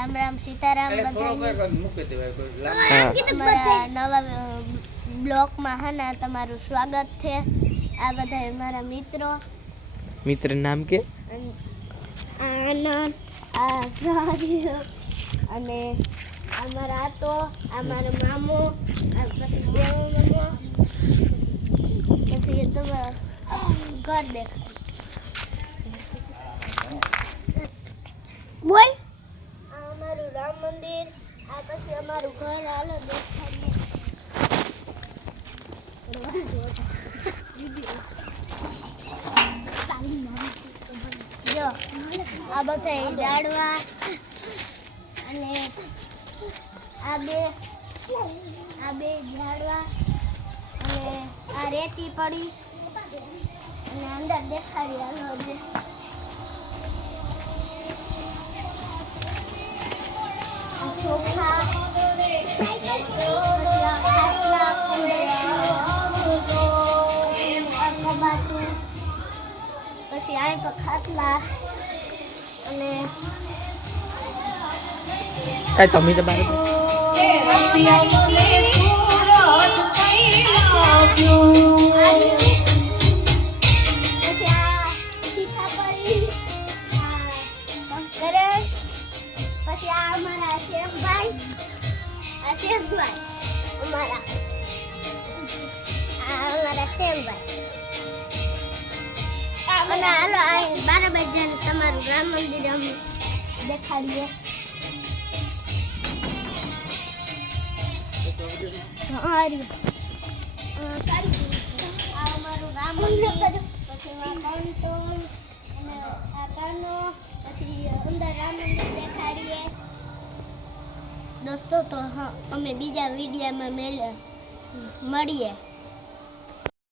રામ રામ સીતારામ બધાને નવા બ્લોગમાં હના તમારું સ્વાગત છે. આ બધા મારા મિત્ર નામ કે આનંદ આ સારી અને અમારા આતો અમારો મામો પછી દેવો પછી તમે ઘર દેખ બોલ આ અમારું રામ મંદિર આ પછી અમારું ઘર હાલો દેખાડીએ. જો આ બધા ઝાડવા અને આ બે ઝાડવા અને આ રેતી પડી અને અંદર દેખાડી હાલો જે ચોખા પછી આ પર ખાટલા અને કઈ તમે તો બાર પછી આ અમારા શેખભાઈ અમારા શેખભાઈ અને હાલો આ 12 બજે તમારું રામ મંદિર અમે દેખાડીએ. આ અમારું રામ મંદિર પછી કંટોલ અને આ કાનો પછી અંદર રામ મંદિર દેખાડીએ. દોસ્તો તો અમે બીજા વિડીયોમાં મળીએ.